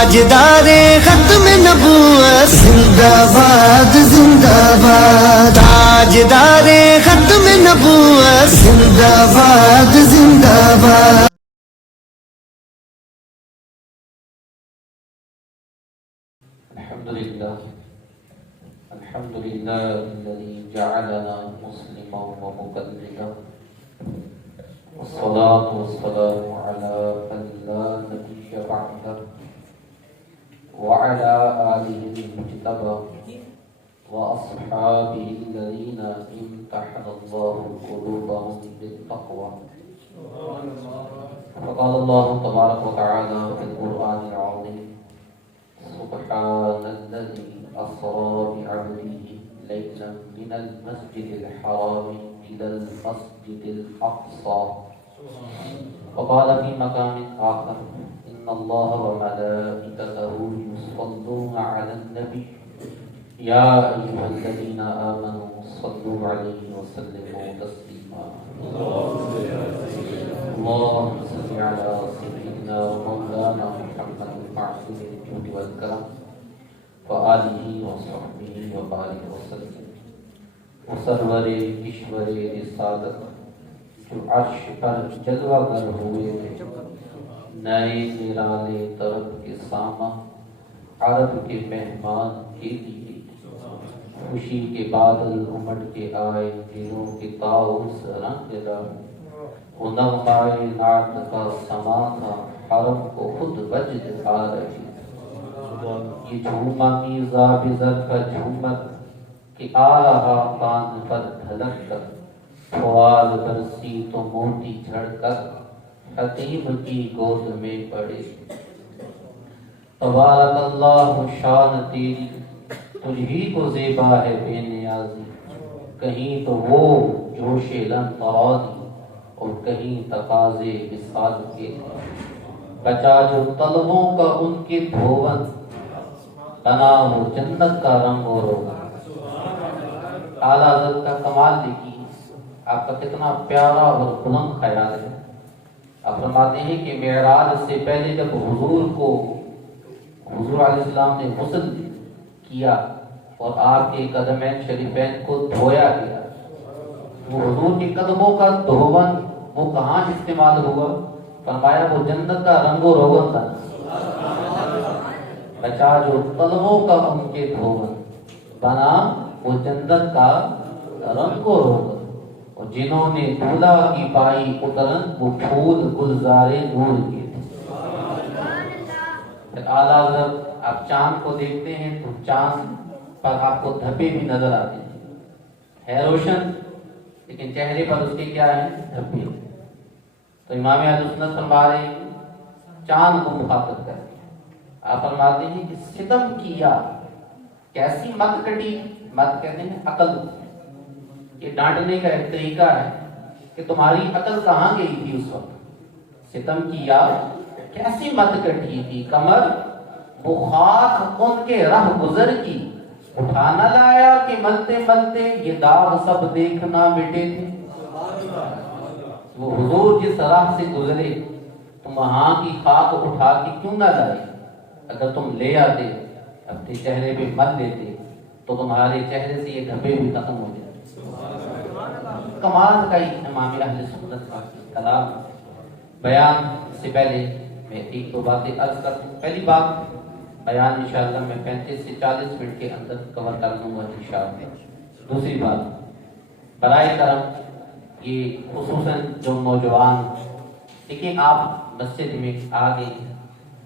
تاجدارے ختم نبوت زندہ باد زندہ باد، تاجدارے ختم نبوت زندہ باد زندہ باد۔ الحمد لله الذي جعلنا مسلما ومقلدا، والصلاة والسلام على من لا نبي بعده وعلى آله المجتبى وأصحابه الذين امتحن الله قلوبهم بالتقوى. فقال الله تبارك وتعالى في القرآن العظيم: سبحان الذي أسرى بعبده ليلا من المسجد الحرام إلى المسجد الأقصى. وقال في مقام آخر: إن الله وملائكته يصلون على النبي يا أيها الذين آمنوا صلوا عليه وسلموا تسليما. اللهم صل على سيدنا ومولانا محمد المعصوم الجود والكرم وآلہ وصحبہ وبارک وسلم۔ سرور کشور رسالت جو عرش پر جلوہ گر ہوئے تھے، نئے نرالے طرب کے ساماں عرب کے مہمان کے لیے، خوشی کے بادل امڑ کے آئے دلوں کے طاؤس رنگ رنگ، وہ نغمائے نعت کا سما تھا حرم کو خود وجد آ رہی۔ یہ جھوما میزا بزر کا جھومر کہ آ رہا کان پر دھلک کر، فوال برسی تو موتی جھڑ کر حتیم کی گود میں پڑے۔ تبارک اللہ شان تیری تجھی کو زیبا ہے بے نیازی، کہیں تو وہ جوش لن ترادی اور کہیں تقاضے وصال کے، بچا جو طلبوں کا ان کے دھون، بنا وہ جنت کا رنگ اور روغن۔ اعلیٰ حضرت کا کمال دیکھیے، آپ کا کتنا پیارا اور بلند خیال ہے۔ آپ فرماتے ہیں کہ معراج سے پہلے جب حضور علیہ السلام نے غسل کیا اور آپ کے قدمین شریفین کو دھویا گیا، وہ حضور کے قدموں کا دھون وہ کہاں استعمال ہوا؟ فرمایا وہ جنت کا رنگ و روغن تھا۔ بچا جو طلبوں کا ان کے دھون، بنا وہ جنت کا رنگ و روغن، اور جنہوں نے دھولا کی پائی اترن، وہ پھول گلزارے نور کے تھے۔ اعلیٰ حضرت آپ چاند کو دیکھتے ہیں تو چاند پر آپ کو دھبے بھی نظر آتے ہیں، ہے روشن لیکن چہرے پر اس کے کیا ہیں؟ دھبے۔ تو امام اہل سنت فرما رہے ہیں چاند کو مخاطب کر کے آپ فرماتے ہیں کہ ستم کیا، کیسی مت کٹی، مت کہتے ہیں عقل، یہ ڈانٹنے کا ایک طریقہ ہے کہ تمہاری عقل کہاں گئی تھی اس وقت۔ ستم کیا کیسی مت کٹی تھی کمر، وہ خاک ان کے رہ گزر کی، اٹھا نہ لایا کہ ملتے ملتے یہ داغ سب دیکھنا مٹے تھے۔ وہ حضور جس راہ سے گزرے تم وہاں کی خاک اٹھا کے کیوں نہ لائے؟ اگر تم لے آتے اپنے چہرے پہ مل لیتے تو تمہارے چہرے سے یہ دھبے بھی ختم ہو جاتے۔ کمال کا ہی امام اہل سنت کا کلام بیان سے پہلے میں ایک دو باتیں عرض کرتا ہوں۔ پہلی بات، بیان انشاءاللہ میں 35 سے 40 منٹ کے اندر کور کر دوں گا انشاءاللہ۔ دوسری بات، برائے کرم یہ خصوصاً جو نوجوان، دیکھیں آپ مسجد میں آ گئے،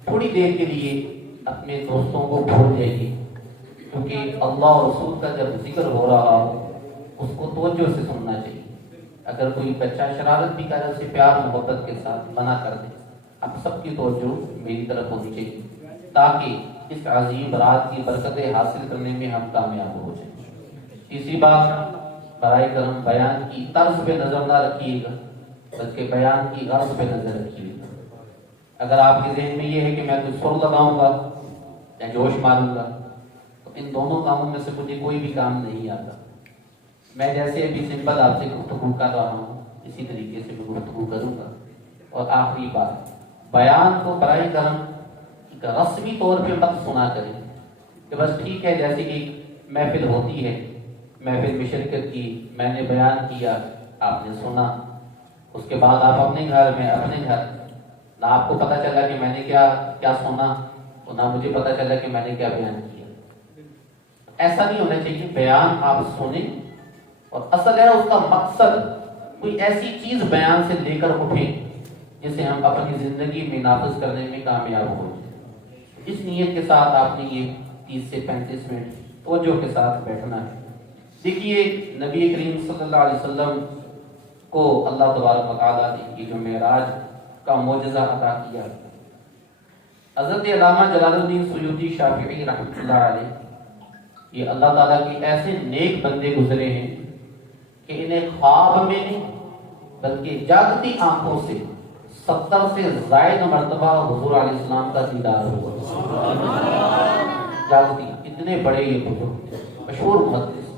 تھوڑی دیر کے لیے اپنے دوستوں کو بھول جائیے، کیونکہ اللہ اور رسول کا جب ذکر ہو رہا ہو اس کو توجہ سے سننا چاہیے۔ اگر کوئی بچہ شرارت بھی کرے اسے پیار محبت کے ساتھ منع کر دے، اب سب کی توجہ میری طرف ہونی چاہیے تاکہ اس عظیم رات کی برکتیں حاصل کرنے میں ہم کامیاب ہو جائیں۔ تیسری بات، برائے کرم بیان کی طرز پہ نظر نہ رکھیے گا بلکہ بیان کی غرض پہ نظر رکھیے گا۔ اگر آپ کے ذہن میں یہ ہے کہ میں کوئی سر لگاؤں گا یا جوش ماروں گا تو ان دونوں کاموں میں سے مجھے کوئی بھی کام نہیں آتا۔ میں جیسے ابھی سمپل آپ سے گفتگو کر رہا ہوں اسی طریقے سے میں گفتگو کروں گا۔ اور آخری بات، بیان کو برائے کرم کہ رسمی طور پہ مت سنا کریں کہ بس ٹھیک ہے جیسے کہ محفل ہوتی ہے، محفل میں شرکت کی، میں نے بیان کیا، آپ نے سنا، اس کے بعد آپ اپنے گھر نہ آپ کو پتہ چلا کہ میں نے کیا سنا اور نہ مجھے پتہ چلا کہ میں نے کیا بیان کیا۔ ایسا نہیں ہونا چاہیے، بیان آپ سنیں اور اصل ہے اس کا مقصد کوئی ایسی چیز بیان سے لے کر اٹھیں جسے ہم اپنی زندگی میں نافذ کرنے میں کامیاب ہو جائیں۔ اس نیت کے ساتھ آپ نے یہ 30 سے 35 منٹ توجہ کے ساتھ بیٹھنا ہے۔ دیکھیے نبی کریم صلی اللہ علیہ وسلم کو اللہ تبارک و تعالیٰ نے یہ جو معراج کا معجزہ عطا کیا، حضرت علامہ جلال الدین سیوطی شافعی رحمۃ اللہ علیہ یہ اللہ تعالیٰ کے ایسے نیک بندے گزرے ہیں کہ انہیں خواب میں نہیں بلکہ جاگتی آنکھوں سے 70 سے زائد مرتبہ حضور علیہ السلام کا دیدار ہوا۔ جاگتی، اتنے بڑے یہ بزرگ تھے، مشہور محدث،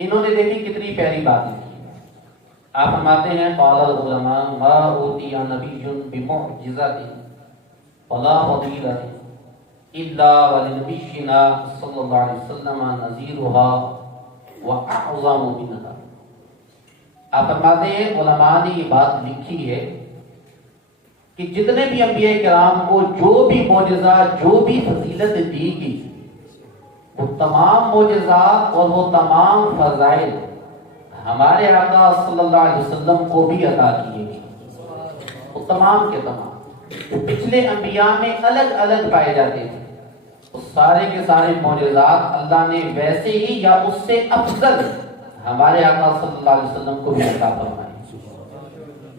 انہوں نے دیکھی کتنی پیاری باتیں کی۔ آپ فرماتے ہیں قال العلماء ما اوتی نبی بمعجزۃ ولا فضیلۃ الا ولنبینا صلی اللہ علیہ وسلم نذیرها واعظم منها۔ آپ فرماتے ہیں علماء نے یہ بات لکھی ہے کہ جتنے بھی انبیاء کرام کو جو بھی معجزہ، جو بھی فضیلت دی گئی، وہ تمام معجزات اور وہ تمام فضائل ہمارے آقا صلی اللہ علیہ وسلم کو بھی عطا کیے گئے۔ وہ تمام کے تمام جو پچھلے انبیاء میں الگ الگ پائے جاتے تھے، وہ سارے کے سارے معجزات اللہ نے ویسے ہی یا اس سے افضل ہمارے آقا صلی اللہ علیہ وسلم کو بھی عطا فرمائے۔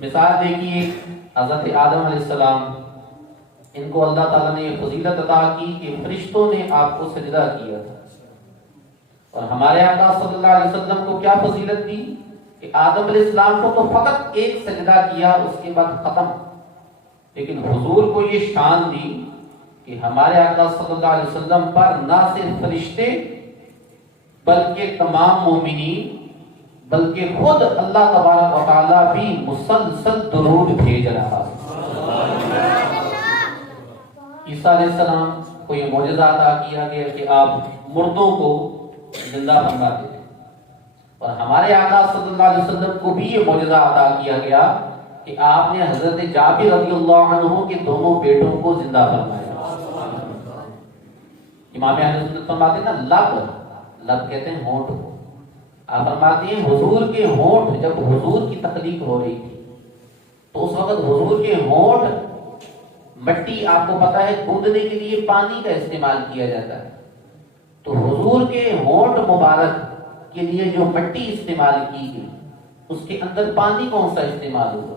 مثال دیکھیے حضرت آدم علیہ السلام، ان کو اللہ تعالیٰ نے یہ فضیلت عطا کی کہ فرشتوں نے آپ کو سجدہ کیا تھا، اور ہمارے آقا صلی اللہ علیہ وسلم کو کیا فضیلت دی کہ آدم علیہ السلام کو تو فقط ایک سجدہ کیا، اس کے بعد ختم، لیکن حضور کو یہ شان دی کہ ہمارے آقا صلی اللہ علیہ وسلم پر نہ صرف فرشتے بلکہ تمام مومنین بلکہ خود اللہ تبارک و تعالیٰ بھی مسلسل درود بھیج رہا ہے۔ عیسیٰ علیہ السلام کو یہ معجزہ عطا کیا گیا کہ آپ مردوں کو زندہ فرما دیتے، اور ہمارے آقا صلی اللہ علیہ وسلم کو بھی یہ معجزہ عطا کیا گیا کہ آپ نے حضرت جابر رضی اللہ عنہ کے دونوں بیٹوں کو زندہ فرمایا۔ امام اہل سنت فرماتے ہیں نا، لب کہتے ہیں ہونٹ کو، آپ فرماتے ہیں حضور کے ہونٹ، جب حضور کی تخلیق ہو رہی تھی تو اس وقت حضور کے ہونٹ، مٹی آپ کو پتا ہے گوندنے کے لیے پانی کا استعمال کیا جاتا ہے، تو حضور کے ہونٹ مبارک کے لیے جو مٹی استعمال کی گئی اس کے اندر پانی کون سا استعمال ہوا؟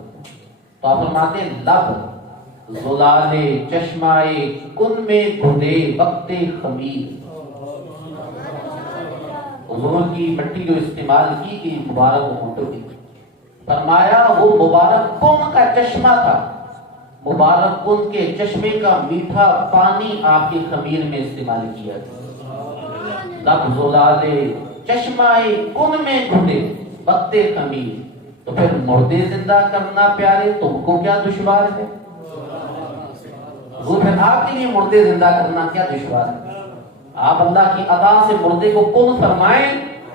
تو آپ فرماتے ہیں لب زلالے چشمائے کن میں گھدے وقت خمیر، حضور کی مٹی جو استعمال کی گئی مبارک ہونٹوں کی، فرمایا وہ مبارک کن کا چشمہ تھا، مبارک کن کے چشمے کا میٹھا پانی آپ کے خمیر میں استعمال کیا تھا۔ لب زلالے چشمائے کن میں گھدے وقت خمیر، تو پھر مردے زندہ کرنا پیارے تم کو کیا دشوار ہے؟ حضور پھر آپ کے لیے مردے زندہ کرنا کیا دشوار ہے؟ آپ اللہ کی عطا سے مردے کو کن فرمائیں،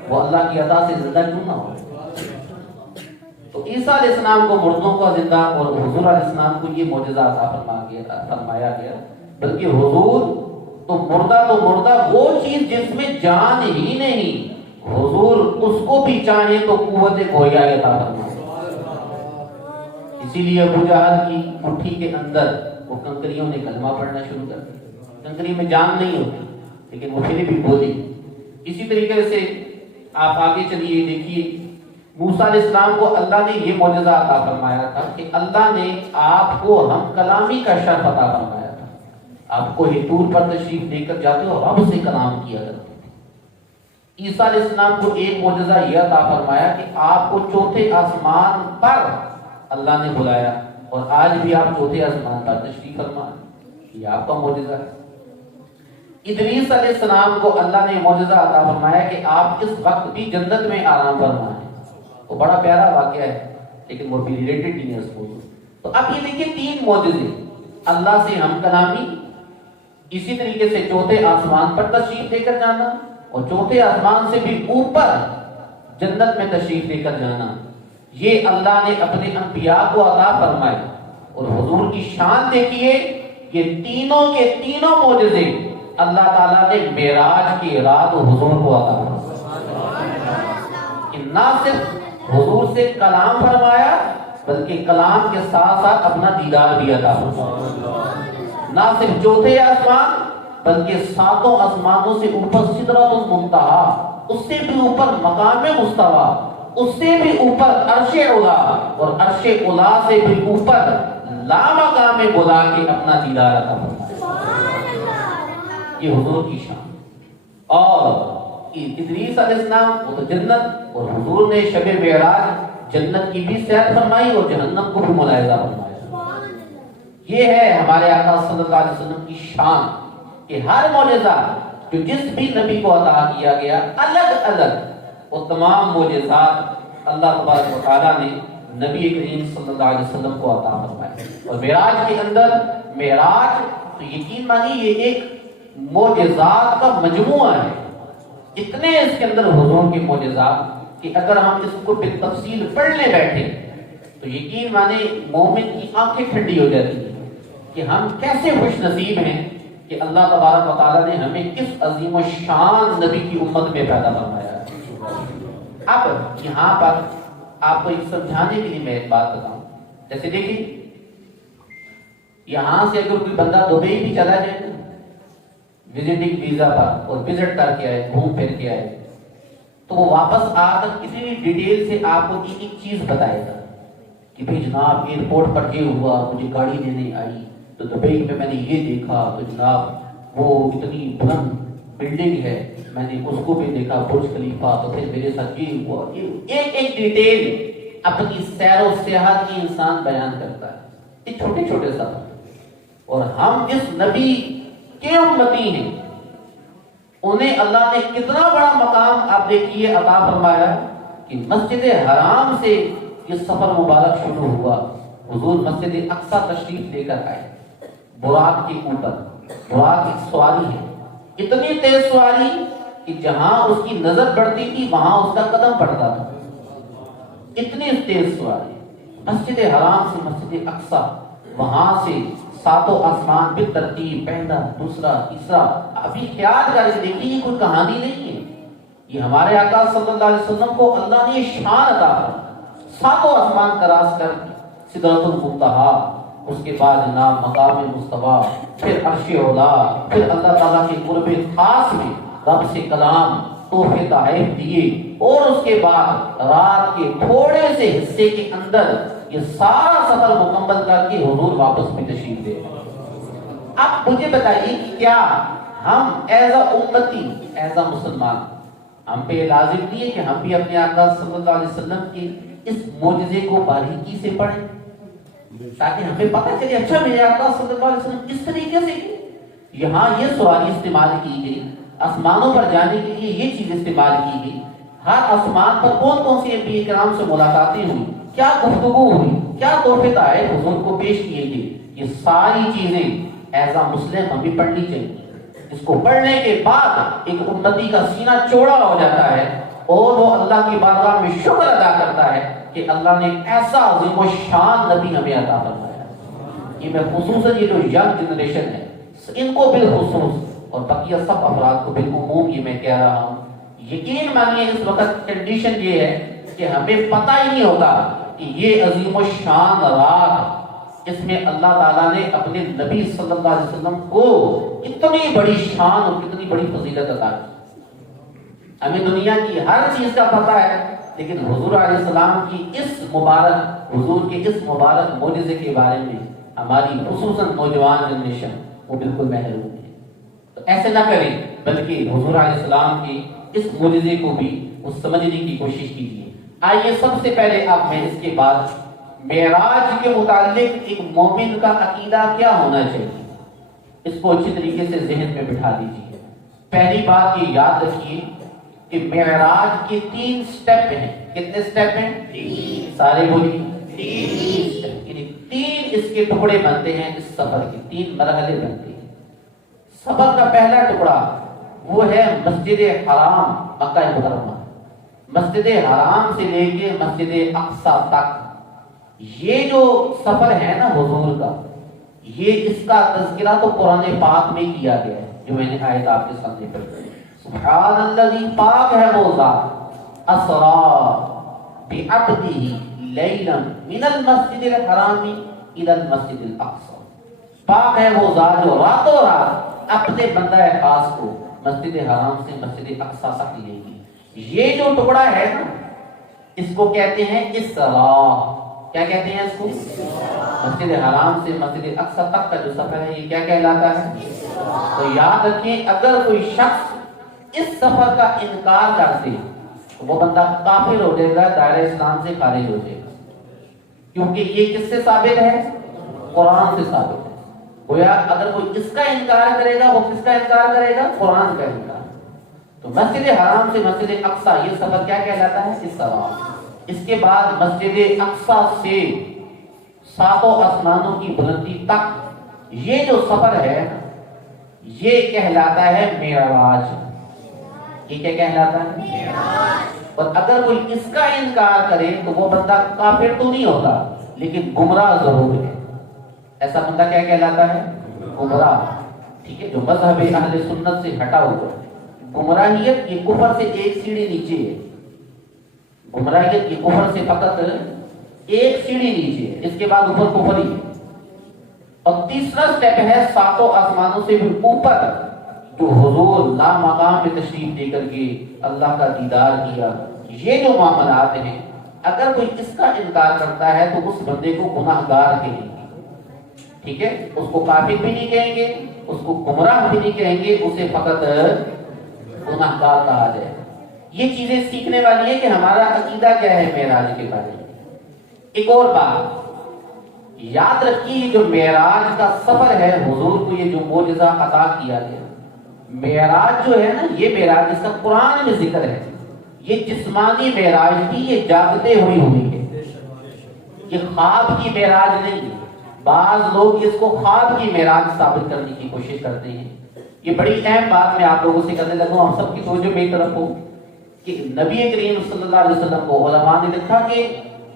وہ اللہ کی عطا سے زندہ کیوں نہ ہو؟ تو عیسیٰ علیہ السلام کو مردوں کا زندہ اور حضور علیہ السلام کو یہ معجزہ عطا فرمایا گیا، بلکہ حضور تو مردہ وہ چیز جس میں جان ہی نہیں، حضور اس کو بھی چاہے تو قوت گویا عطا فرمائے۔ اسی لیے ابو جہل کی مٹھی کے اندر وہ کنکریوں نے کلمہ پڑھنا شروع کر دیا، کنکری میں جان نہیں ہوتی لیکن وہ پھر بھی بولی۔ اسی طریقے سے آپ آگے چلیے، دیکھیے موسیٰ علیہ السلام کو اللہ نے یہ معجزہ عطا فرمایا تھا کہ اللہ نے آپ کو ہم کلامی کا شرف عطا فرمایا تھا، آپ کو ہی طور پر تشریف لے کر جاتے ہو رب سے کلام کیا کرتے تھے۔ عیسیٰ علیہ السلام کو ایک معجزہ یہ عطا فرمایا کہ آپ کو چوتھے آسمان پر اللہ نے بلایا، اور آج بھی آپ چوتھے آسمان پر تشریف فرما، یہ آپ کا معجزہ ہے۔ ادریس علیہ السلام کو اللہ نے معجزہ عطا فرمایا کہ آپ اس وقت بھی جنت میں آرام فرما ہیں، وہ بڑا پیارا واقعہ ہے لیکن وہ بھی ریلیٹڈ نہیں ہے اس موضوع۔ تو اب یہ دیکھیے تین معجزے اللہ سے ہم کلامی، اسی طریقے سے چوتھے آسمان پر تشریف لے کر جانا، اور چوتھے آسمان سے بھی اوپر جنت میں تشریف لے کر جانا، یہ اللہ نے اپنے انبیاء کو عطا فرمائے۔ اور حضور کی شان دیکھیے، یہ تینوں کے تینوں معجزے اللہ تعالیٰ نے معراج کی رات حضور کو عطا فرمائے۔ کہ نہ صرف حضور سے کلام فرمایا، بلکہ کلام کے ساتھ ساتھ اپنا دیدار بھی عطا فرمایا۔ نہ صرف چوتھے آسمان بلکہ ساتوں آسمانوں سے اوپر سدرۃ المنتہا، اس سے بھی اوپر مقام مستوی، اس سے بھی اوپر عرش علا، اور عرش علا سے بھی اوپر لامقام بلا کے اپنا دیدار عطا فرمایا۔ یہ حضور کی شان۔ اور ادریس علیہ السلام وہ تو جنت، اور حضور نے شب معراج جنت کی بھی سیر فرمائی اور جہنم کو بھی ملاحظہ فرمایا۔ یہ ہے ہمارے آقا صلی اللہ علیہ وسلم کی شان کہ ہر معجزہ جو جس بھی نبی کو عطا کیا گیا الگ الگ، وہ تمام معجزات اللہ تبارک و تعالیٰ نے نبی کریم صلی اللہ علیہ وسلم کو عطا فرمائے۔ اور معراج کے اندر، معراج تو یقین مانیے یہ ایک معجزات کا مجموعہ ہے، اتنے اس کے اندر حضور کے معجزات کہ اگر ہم اس کو بالتفصیل پڑھنے بیٹھے تو یقین مانے مومن کی آنکھیں ٹھنڈی ہو جاتی ہیں کہ ہم کیسے خوش نصیب ہیں کہ اللہ تبارک و تعالیٰ نے ہمیں کس عظیم و شان نبی کی امت میں پیدا فرمایا ہے۔ اب یہاں پر آپ کو ایک سمجھانے کے لیے میں ایک بات بتاؤں، جیسے دیکھیں یہاں سے اگر کوئی بندہ دبئی بھی چلا جائے نا وزٹنگ ویزا پر اور وزٹ کر کے آئے، گھوم پھر کے آئے، تو وہ واپس آ کر کسی بھی ڈیٹیل سے آپ کو ایک چیز بتائے گا کہ بھئی جناب ایئرپورٹ پر یہ ہوا، مجھے گاڑی دینے آئی تو دبئی میں میں نے یہ دیکھا، تو جناب وہ اتنی بلند بلڈنگ ہے، میں نے اس کو بھی دیکھا برج خلیفہ، تو پھر میرے ساتھ یہ ہوا۔ ایک ایک ڈیٹیل اپنی سیر و سیاحت کی انسان بیان کرتا ہے، یہ چھوٹے چھوٹے سفر۔ اور ہم جس نبی کے امتی ہیں انہیں اللہ نے کتنا بڑا مقام آپ دیکھیے عطا فرمایا کہ مسجد حرام سے یہ سفر مبارک شروع ہوا۔ حضور مسجد اقصی تشریف لے کر آئے، براق کے اوپر، براق ایک سواری ہے، اتنی تیز سواری کہ جہاں اس کی نظر پڑتی تھی وہاں اس کا قدم پڑتا تھا، اتنی تیز سواری۔ مسجد حرام سے مسجد اقصی، وہاں سے ساتوں آسمان بالترتیب، پہلا دوسرا تیسرا۔ ابھی خیال کر کے دیکھیے یہ کوئی کہانی نہیں ہے، یہ ہمارے آقا صلی اللہ علیہ وسلم کو اللہ نے یہ شان عطا فرمائی۔ ساتوں آسمان کراس کر سدرۃ المنتہا، اس کے بعد جناب مقام مستوی، پھر عرش اولا، پھر اللہ تعالیٰ کے قرب خاص میں رب سے کلام، تحفے تحائف دیے، اور اس کے بعد رات کے تھوڑے سے حصے کے اندر یہ سارا سفر مکمل کر کے حضور واپس بھی تشریف لے۔ اب مجھے بتائیے کہ کیا ہم ایز اے امتی، ایز اے مسلمان، ہم پہ لازم نہیں ہے کہ ہم بھی اپنے آقا صلی اللہ علیہ وسلم کے اس معجزے کو باریکی سے پڑھیں تاکہ ہمیں پتہ چلے اچھا میرے آقا صلی اللہ علیہ وسلم کس طریقے سے یہاں یہ سواری استعمال کی گئی، آسمانوں پر جانے کے لیے یہ چیز استعمال کی گئی، ہر آسمان پر کون کون سی انبیاء کرام سے ملاقاتیں ہوئی، کیا گفتگو ہوئی، کیا تحفے تحائف حضور کو پیش کیے گئے، یہ ساری چیزیں ایز اے مسلم ہمیں پڑھنی چاہیے۔ اس کو پڑھنے کے بعد ایک امتی کا سینہ چوڑا ہو جاتا ہے اور وہ اللہ کی بارگاہ میں شکر ادا کرتا ہے کہ اللہ نے ایسا عظیم و شان نبی ہمیں عطا فرمایا۔ یہ میں خصوصاً یہ جو ینگ جنریشن ہے ان کو بالخصوص اور بقیہ سب افراد کو بالعموم یہ میں کہہ رہا ہوں، یقین مانیے اس وقت کنڈیشن یہ ہے کہ ہمیں پتہ ہی نہیں ہوتا کہ یہ عظیم و شان رات اس میں اللہ تعالیٰ نے اپنے نبی صلی اللہ علیہ وسلم کو اتنی بڑی شان اور کتنی بڑی فضیلت عطا کی۔ ہمیں دنیا کی ہر چیز کا پتہ ہے لیکن حضور علیہ السلام کی اس مبارک، حضور کے اس مبارک معجزے کے بارے میں ہماری خصوصاً نوجوان جنریشن وہ بالکل محروم ہے۔ تو ایسے نہ کریں بلکہ حضور علیہ السلام کے اس معجزے کو بھی سمجھنے کی کوشش کیجیے۔ آئیے سب سے پہلے اب میں اس کے بعد معراج کے متعلق ایک مومن کا عقیدہ کیا ہونا چاہیے اس کو اچھی طریقے سے ذہن میں بٹھا دیجیے۔ پہلی بات یہ یاد رکھیے کہ معراج کے 3 سٹیپ ہیں۔ کتنے سٹیپ ہیں؟ 3۔ سارے بولیے 3 سٹیپ۔ تین اس کے ٹکڑے بنتے ہیں، اس سفر کے تین مرحلے بنتے ہیں۔ سفر کا پہلا ٹکڑا وہ ہے مسجد حرام مکہ مکرمہ، مسجد حرام سے لے کے مسجد اقصی تک۔ یہ جو سفر ہے نا حضور کا، یہ اس کا تذکرہ تو قرآن پاک میں کیا گیا ہے، جو میں نے آیت آپ کے سامنے پڑھی۔ سبحان الذی، پاک ہے وہ ذات، اسری بعبدہ لیلا من المسجد الحرام الی المسجد الاقصی، پاک ہے وہ ذات جو راتوں رات اپنے بندہ خاص کو مسجد حرام سے مسجد اقصی تک لے گی۔ یہ جو ٹکڑا ہے نا، اس کو کہتے ہیں اسراء۔ کیا کہتے ہیں اس کو؟ مسجد حرام سے مسجد اقصی تک کا جو سفر ہے، یہ کیا کہلاتا ہے؟ تو یاد رکھیں، اگر کوئی شخص اس سفر کا انکار کرتے تو وہ بندہ کافر ہو جائے گا، دائرہ اسلام سے خارج ہو جائے گا، کیونکہ یہ کس سے ثابت ہے؟ قرآن سے ثابت ہے۔ گویا اگر کوئی اس کا انکار کرے گا، وہ کس کا انکار کرے گا؟ قرآن کا انکار۔ تو مسجد حرام سے مسجد اقصی یہ سفر کیا کہلاتا ہے؟ اسراء۔ اس کے بعد مسجد اقصی سے ساتوں آسمانوں کی بلندی تک یہ جو سفر ہے یہ کہلاتا ہے معراج۔ یہ کیا کہلاتا ہے؟ اور اگر کوئی اس کا انکار کرے تو وہ بندہ کافر تو نہیں ہوتا، لیکن گمراہ ضرور ہے۔ ایسا بندہ کیا کہلاتا ہے؟ گمراہ۔ ٹھیک ہے، جو مذہب اہل سنت سے ہٹا ہوا ہے۔ گمراہیت یہ کفر سے ایک سیڑھی نیچے ہے، گمراہیت یہ کفر سے فقط ایک سیڑھی نیچے ہے، اس کے بعد اوپر کفر ہی ہے۔ اور تیسرا سٹیپ ہے ساتوں آسمانوں سے بھی اوپر، جو حضور لا مقام میں تشریف لے کر کے اللہ کا دیدار کیا۔ یہ جو معاملات ہیں، اگر کوئی اس کا انکار کرتا ہے تو اس بندے کو گناہ گار کہیں گے۔ ٹھیک ہے، اس کو کافر بھی نہیں کہیں گے، اس کو گمراہ بھی نہیں کہیں گے، اسے فقط گناہ گار کہا جائے۔ یہ چیزیں سیکھنے والی ہے کہ ہمارا عقیدہ کیا ہے معراج کے بارے میں۔ ایک اور بات یاد رکھیے، جو معراج کا سفر ہے، حضور کو یہ جو معجزہ عطا کیا گیا، معراج جو ہے نا، یہ معراج اس کا قرآن میں ذکر ہے، یہ جسمانی معراج کی، یہ جاگتے ہوئی ہے، یہ خواب کی معراج نہیں ہے۔ بعض لوگ اس کو خواب کی معراج ثابت کرنے کی کوشش کرتے ہیں۔ یہ بڑی اہم بات میں آپ لوگوں سے کرنے لگا ہوں، ہم سب کی توجہ میری طرف ہو کہ نبی کریم صلی اللہ علیہ وسلم کو علماء نے لکھا کہ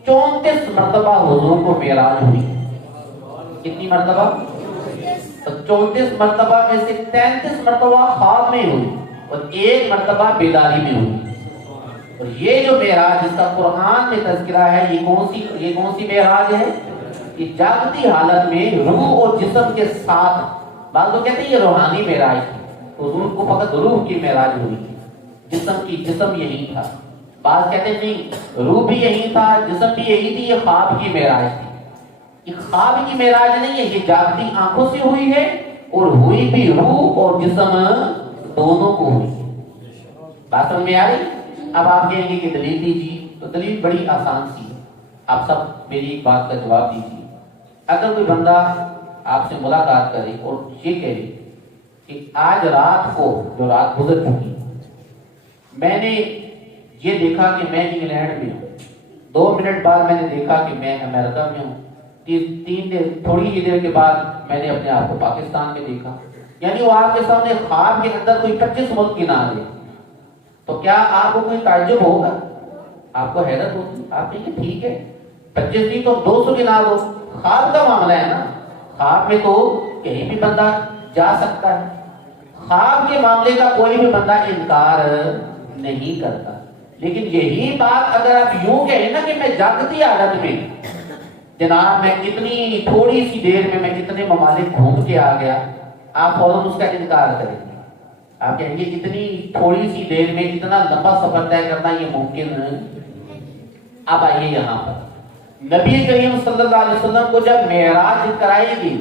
34 مرتبہ حضور کو معراج ہوئی۔ کتنی مرتبہ؟ 34 مرتبہ میں سے 33 مرتبہ خواب میں ہوئی اور 1 مرتبہ بیداری میں ہوئی۔ اور یہ جو معراج جس کا قرآن میں تذکرہ ہے، یہ کون سی معراج ہے؟ یہ جاگتی حالت میں روح اور جسم کے ساتھ۔ بعض لوگ کہتے ہیں یہ روحانی معراج تھی، حضور کو فقط روح کی معراج ہوئی تھی، جسم یہی تھا۔ بعض کہتے ہیں نہیں، روح بھی یہی تھا، جسم بھی یہی تھی، یہ خواب کی معراج تھی۔ یہ خواب کی معراج نہیں ہے، یہ جاگتی آنکھوں سے ہوئی ہے، اور ہوئی بھی روح اور جسم دونوں کو ہوئی۔ بات سمجھ میں آ رہی؟ اب آپ کہیں گے کہ دلیل دیجیے، تو دلیل بڑی آسان سی ہے، آپ سب میری ایک بات کا جواب دیجیے۔ اگر کوئی بندہ آپ سے ملاقات کرے اور یہ کہے کہ آج رات کو جو رات گزر چکی، میں نے یہ دیکھا کہ میں انگلینڈ میں ہوں، 2 منٹ بعد میں نے دیکھا کہ میں امریکہ میں ہوں، 3 دن تھوڑی ہی دیر کے بعد میں نے اپنے آپ کو پاکستان میں دیکھا، یعنی وہ آپ کے سامنے خواب کے اندر کوئی 25 ملک گنا دے، تو کیا آپ کو کوئی تعجب ہوگا؟ آپ کو حیرت ہوگی؟ آپ کہیں گے ٹھیک ہے 25 نہیں تو 200 گنا دو، خواب کا معاملہ ہے نا، خواب میں تو کہیں بھی بندہ جا سکتا ہے، خواب کے معاملے کا کوئی بھی بندہ انکار نہیں کرتا۔ لیکن یہی بات اگر آپ یوں کہیں نا کہ میں جاگتی حالت میں جناب میں اتنی تھوڑی سی دیر میں کتنے ممالک گھوم کے آ گیا، آپ فوراً اس کا انکار کریں گے، آپ کہیں گے اتنی تھوڑی سی دیر میں اتنا لمبا سفر طے کرنا یہ ممکن ہے۔ اب آئیے یہاں پر نبی کریم صلی اللہ علیہ وسلم کو جب معراج کرائی گئی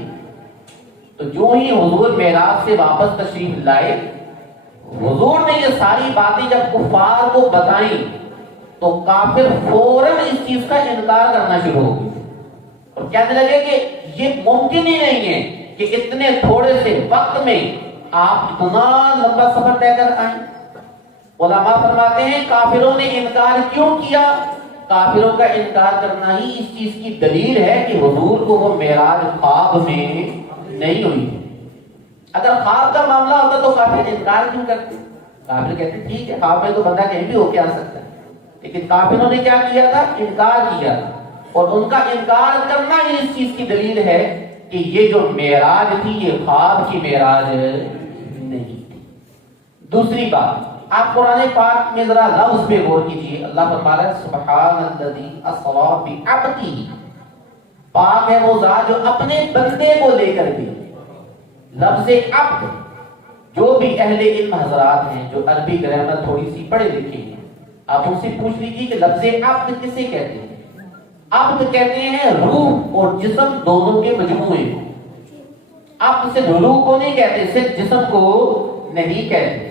تو جو ہی حضور معراج سے واپس تشریف لائے، حضور نے یہ ساری باتیں جب کفار کو بتائیں تو کافر فوراً اس چیز کا انکار کرنا شروع ہو گئے اور کہنے لگے کہ یہ ممکن ہی نہیں ہے کہ اتنے تھوڑے سے وقت میں آپ اتنا لمبا سفر طے کر آئیں۔ علماء فرماتے ہیں کافروں نے انکار کیوں کیا؟ کافروں کا انکار کرنا ہی اس چیز کی دلیل ہے کہ حضور کو وہ معراج خواب میں نہیں ہوئی. اگر خواب کا معاملہ ہوتا تو کافر انکار کیوں کرتے؟ کافر کہتے ٹھیک ہے خواب میں تو بندہ کہیں بھی ہو کے آ سکتا ہے، لیکن کافروں نے کیا کیا تھا؟ انکار کیا تھا. اور ان کا انکار کرنا ہی اس چیز کی دلیل ہے کہ یہ جو معراج تھی یہ خواب کی معراج نہیں تھی. دوسری بات، آپ قرآن پاک میں ذرا لفظ پہ غور کیجیے. اللہ فرما رہا ہے سبحان الذی اسری بعبدہ، پاک ہے وہ ذات جو اپنے بندے کو لے کر گئی. لفظ عبد، جو بھی اہل علم حضرات ہیں جو عربی گرامر تھوڑی سی پڑھے لکھے ہیں، آپ ان سے پوچھ لیجیے کہ لفظ عبد کسے کہتے ہیں. عبد کہتے ہیں روح اور جسم دونوں کے مجموعے کو. عبد سے روح کو نہیں کہتے، صرف جسم کو نہیں کہتے.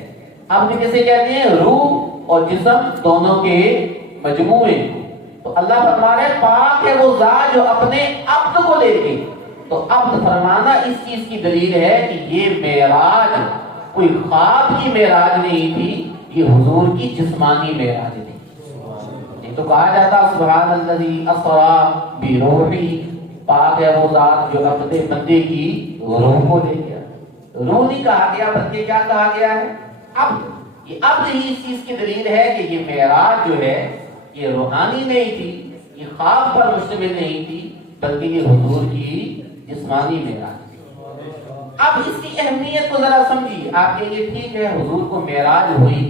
عبد کسے کہتے ہیں؟ روح اور جسم دونوں کے مجموعے کو. تو اللہ فرما رہا ہے پاک ہے وہ ذات جو اپنے عبد کو لے کے. تو عبد فرمانا اس چیز کی دلیل ہے کہ یہ معراج کوئی خواب کی معراج نہیں تھی، یہ حضور کی جسمانی معراج تھی. یہ تو کہا جاتا سبحان الذی اسری بروحی، پاک ہے وہ ذات جو اپنے بندے کی روح کو لے گیا. روح نہیں کہا گیا بلکہ کیا کہا گیا ہے؟ عبد. یہ عبد ہی اس چیز کی دلیل ہے کہ یہ معراج جو ہے یہ روحانی نہیں تھی، یہ خواب پر مشتمل نہیں تھی، بلکہ یہ حضور کی جسمانی معراج. اب اس کی اہمیت کو ذرا سمجھیے. آپ کہیں گے ٹھیک ہے حضور کو معراج ہوئی،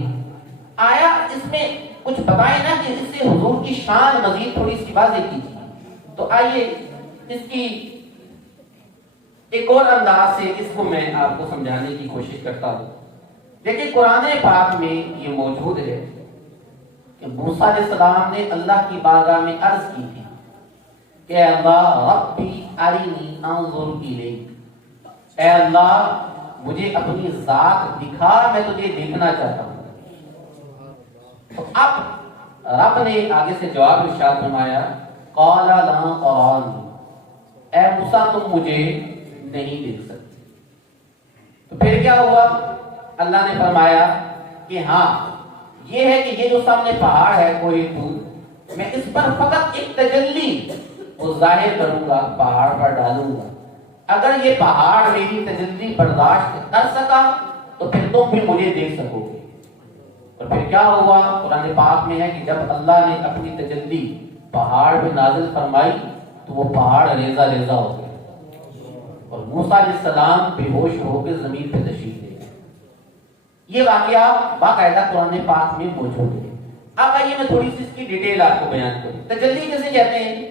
آیا اس میں کچھ بتائیں نا کہ اس سے حضور کی شان مزید تھوڑی سی واضح کیجیے. تو آئیے اس کی ایک اور انداز سے اس کو میں آپ کو سمجھانے کی کوشش کرتا ہوں. دیکھیں قرآن پاک میں یہ موجود ہے کہ موسیٰ علیہ السلام نے اللہ کی بارگاہ میں عرض کی تھی کہ اے اللہ ربی ارینی انظر الیک، اے اللہ مجھے اپنی ذات دکھا، میں تجھے دیکھنا چاہتا ہوں. تو اب رب نے آگے سے جواب ارشاد فرمایا قال لا ترانی، اے موسیٰ تم مجھے نہیں دیکھ سکتے. تو پھر کیا ہوا؟ اللہ نے فرمایا کہ ہاں یہ ہے کہ یہ جو سامنے پہاڑ ہے کوہ طور، میں اس پر فقط ایک تجلی وہ ظاہر کروں گا، پہاڑ پر ڈالوں گا. اگر یہ پہاڑ میری تجلی برداشت کر سکا تو پھر تم بھی مجھے دیکھ سکو گے. اور پھر کیا ہوا؟ قرآن پاک میں ہے کہ جب اللہ نے اپنی تجلی پہاڑ پہ نازل فرمائی تو وہ پہاڑ ریزہ ریزہ ہو گیا اور موسیٰ علیہ السلام بے ہوش ہو کے زمین پہ تشریف لے گئے. یہ واقعہ باقاعدہ قرآن پاک میں موجود ہے. اب آئیے میں تھوڑی سی اس کی ڈیٹیل آپ کو بیان کروں. تجلی کیسے کہتے ہیں؟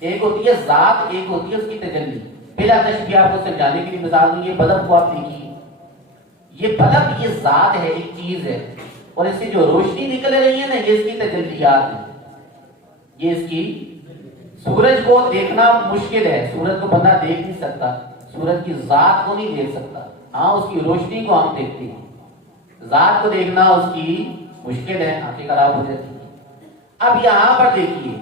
ایک ہوتی ہے ذات، ایک ہوتی ہے اس کی تجلی. پہلا تشبیہ آپ کو سمجھانے کے لیے مثال دوں، یہ بلب کو آپ دیکھیے، یہ بلب یہ ذات ہے، ایک چیز ہے، اور اس سے جو روشنی نکل رہی ہے نا یہ اس کی تجلیات ہے. یہ اس کی سورج کو دیکھنا مشکل ہے، سورج کو بندہ دیکھ نہیں سکتا، سورج کی ذات کو نہیں دیکھ سکتا. ہاں اس کی روشنی کو ہم دیکھتے ہیں، ذات کو دیکھنا اس کی مشکل ہے، آنکھیں خراب ہو جاتی ہیں. اب یہاں پر دیکھیے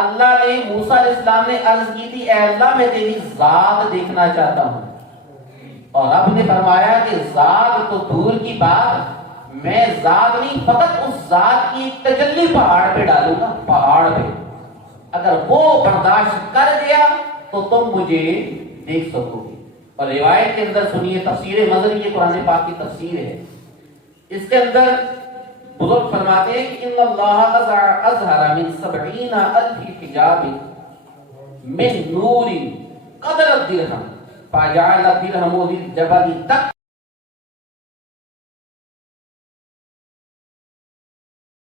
اللہ نے موسیٰ علیہ السلام نے عرض کی تھی اے اللہ میں تیری ذات دیکھنا چاہتا ہوں، اور رب نے فرمایا کہ ذات تو دور کی بات، میں ذات نہیں فقط اس ذات کی تجلی پہاڑ پہ ڈالوں گا، پہاڑ پہ. اگر وہ برداشت کر گیا تو تم مجھے دیکھ سکو گے. اور روایت کے اندر سنیے تفسیر مظہری، یہ قرآن پاک کی تفسیر ہے، اس کے اندر بزرگ فرماتے ہیں کہ ان اللہ اظہر من 70,000 حجاب من نور قدر الدرہم فجعل الدرہم للجبل